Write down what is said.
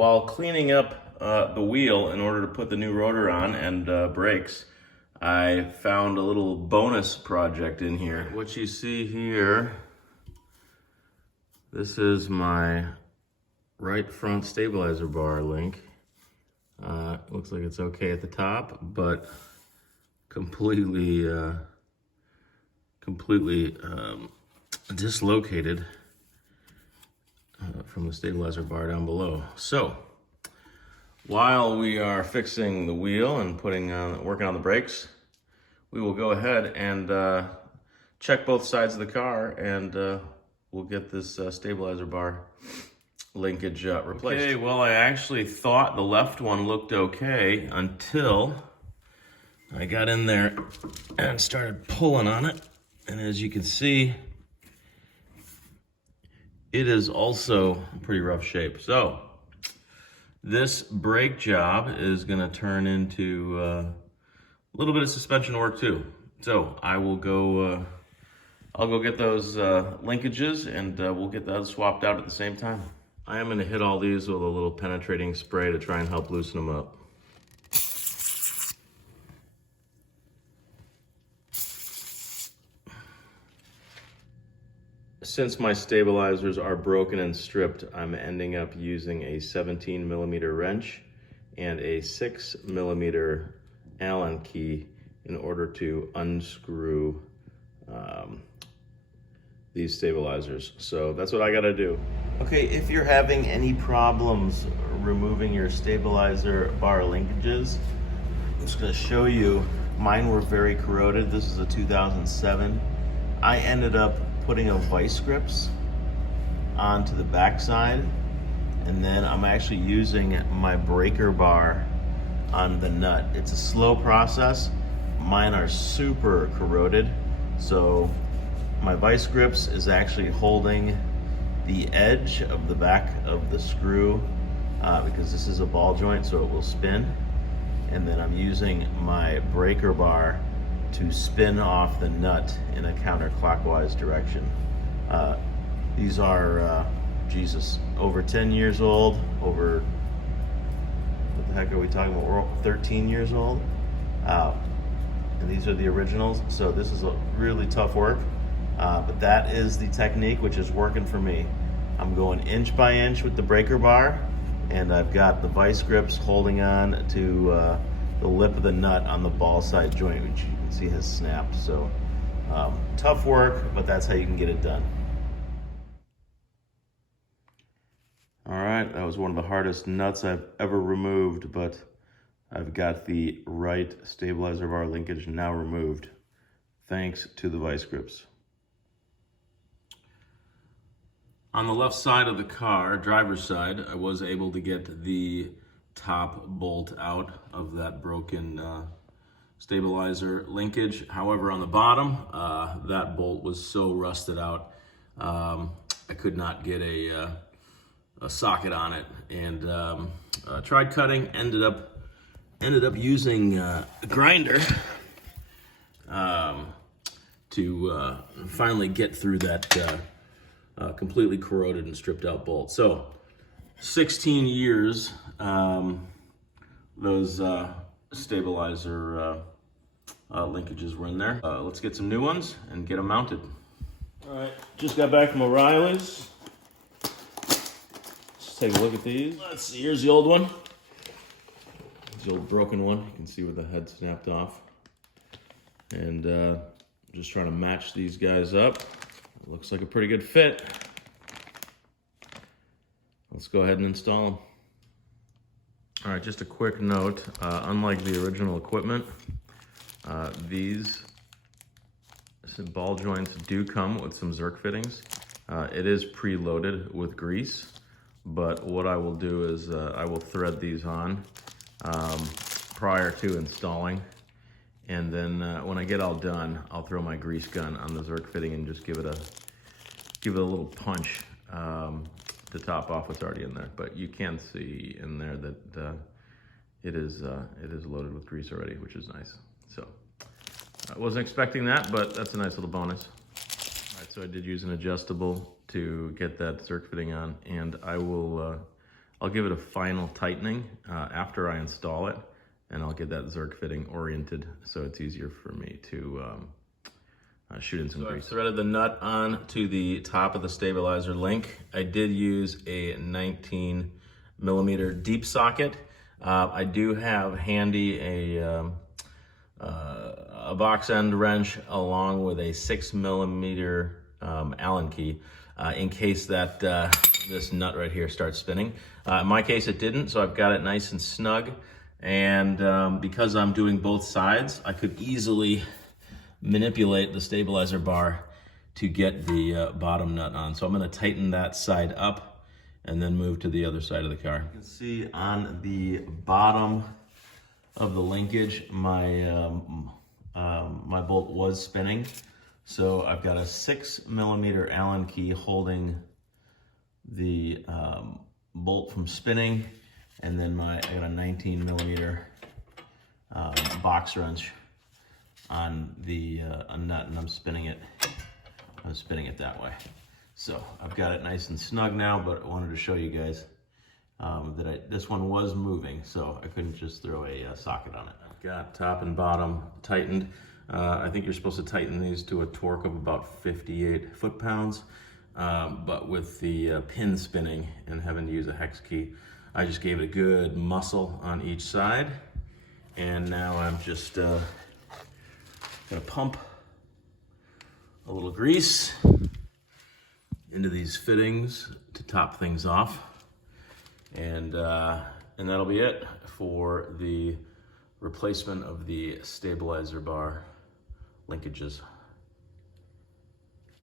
while cleaning up the wheel in order to put the new rotor on and brakes, I found a little bonus project in here. What you see here, this is my right front stabilizer bar link. Looks like it's okay at the top, but completely dislocated from the stabilizer bar down below. So while we are fixing the wheel and working on the brakes, we will go ahead and check both sides of the car, and we'll get this stabilizer bar linkage replaced. Okay, well, I actually thought the left one looked okay until I got in there and started pulling on it. And as you can see, it is also in pretty rough shape. So this brake job is gonna turn into a little bit of suspension work too. So I will go, I'll go get those linkages, and we'll get those swapped out at the same time. I am gonna hit all these with a little penetrating spray to try and help loosen them up. Since my stabilizers are broken and stripped, I'm ending up using a 17mm wrench and a 6mm Allen key in order to unscrew these stabilizers. So that's what I gotta do. Okay, if you're having any problems removing your stabilizer bar linkages, I'm just gonna show you. Mine were very corroded. This is a 2007. I ended up putting a vice grips onto the backside, and then I'm actually using my breaker bar on the nut. It's a slow process. Mine are super corroded, so my vice grips is actually holding the edge of the back of the screw because this is a ball joint, so it will spin. And then I'm using my breaker bar to spin off the nut in a counterclockwise direction. These are, over 10 years old, what the heck are we talking about? We're 13 years old. And these are the originals, so this is a really tough work. But that is the technique which is working for me. I'm going inch by inch with the breaker bar, and I've got the vice grips holding on to the lip of the nut on the ball side joint, which you can see has snapped. So tough work, but that's how you can get it done. All right, that was one of the hardest nuts I've ever removed, but I've got the right stabilizer bar linkage now removed, thanks to the vice grips. On the left side of the car, driver's side, I was able to get the top bolt out of that broken stabilizer linkage. However, on the bottom, that bolt was so rusted out, I could not get a socket on it, and tried cutting. Ended up using a grinder to finally get through that completely corroded and stripped out bolt. So 16 years those stabilizer linkages were in there. Let's get some new ones and get them mounted. All right, just got back from O'Reilly's. Let's take a look at these. Let's see, here's the old one. It's the old broken one. You can see where the head snapped off. And just trying to match these guys up. Looks like a pretty good fit. Let's go ahead and install them. All right, just a quick note. Unlike the original equipment, these ball joints do come with some Zerk fittings. It is preloaded with grease, but what I will do is I will thread these on prior to installing. And then when I get all done, I'll throw my grease gun on the Zerk fitting and just give it a little punch to top off what's already in there. But you can see in there that it is loaded with grease already, which is nice. So I wasn't expecting that, but that's a nice little bonus. All right, so I did use an adjustable to get that Zerk fitting on, and I will I'll give it a final tightening after I install it, and I'll get that Zerk fitting oriented so it's easier for me to shoot in some grease. I've threaded the nut on to the top of the stabilizer link. I did use a 19mm deep socket. I do have handy a box end wrench along with a 6mm Allen key in case that this nut right here starts spinning. In my case it didn't, so I've got it nice and snug, and because I'm doing both sides, I could easily manipulate the stabilizer bar to get the bottom nut on. So I'm going to tighten that side up and then move to the other side of the car. You can see on the bottom of the linkage, my my bolt was spinning. So I've got a 6mm Allen key holding the bolt from spinning, and then I got a 19mm box wrench on the nut, and I'm spinning it that way. So I've got it nice and snug now, but I wanted to show you guys that this one was moving, so I couldn't just throw a socket on it. I've got top and bottom tightened. I think you're supposed to tighten these to a torque of about 58 foot-pounds, but with the pin spinning and having to use a hex key, I just gave it a good muscle on each side, and now I'm just gonna pump a little grease into these fittings to top things off, and that'll be it for the replacement of the stabilizer bar linkages.